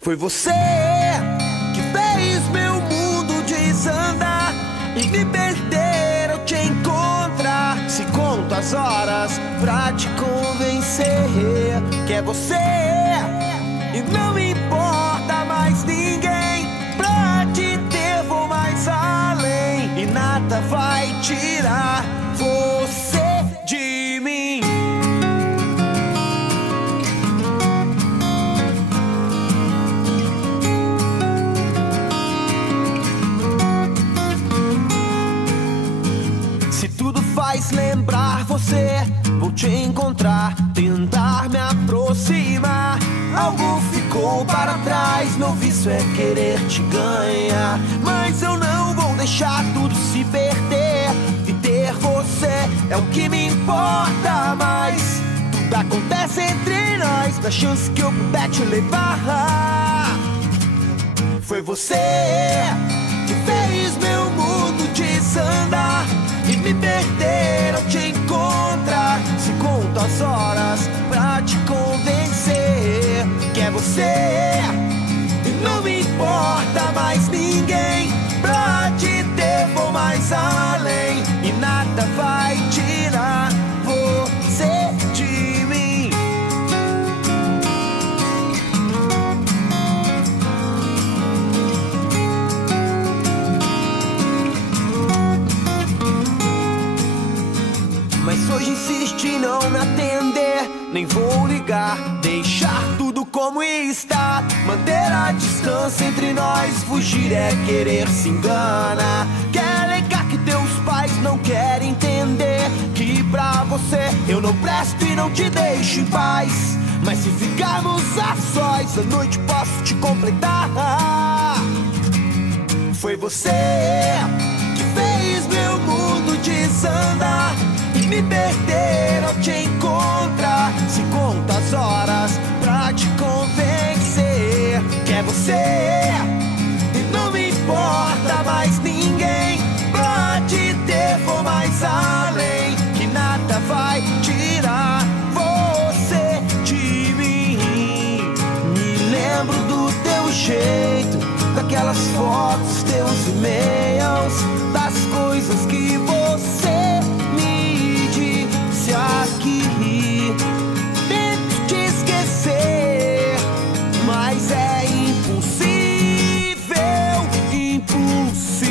Foi você que fez meu mundo desandar e me perder ao te encontrar. Se conto as horas pra te convencer que é você e não me importa mais ninguém. Pra te ter vou mais além e nada vai tirar você de mim. Se tudo faz lembrar você, vou te encontrar, tentar me aproximar. Algo ficou para trás, meu vício é querer te ganhar. Mas eu não vou deixar tudo se perder, e ter você é o que me importa mais. Tudo acontece entre nós, na chance que eu puder te levar. Foi você que fez meu mundo desandar e me perder ao te encontrar. Se conto as horas pra te convencer que é você e não me importa mais ninguém. Pra te ter vou mais além e nada vai tirar você de mim. Mas hoje insiste em não me atender, nem vou ligar, deixar tudo como está. Manter a distância entre nós, fugir é querer se engana. Quer alegar que teus pais não querem entender que pra você eu não presto e não te deixo em paz. Mas se ficarmos a sós, à noite posso te completar. Foi você que fez meu mundo desandar e me perder ao te encontrar. Se conto as horas pra te convencer que é você e não me importa mais ninguém. Pra te ter vou mais além, que nada vai tirar você de mim. Me lembro do teu jeito, daquelas fotos, teus e-mails, das coisas que você me disse aqui. Tento te esquecer, mas é impossível, impossível.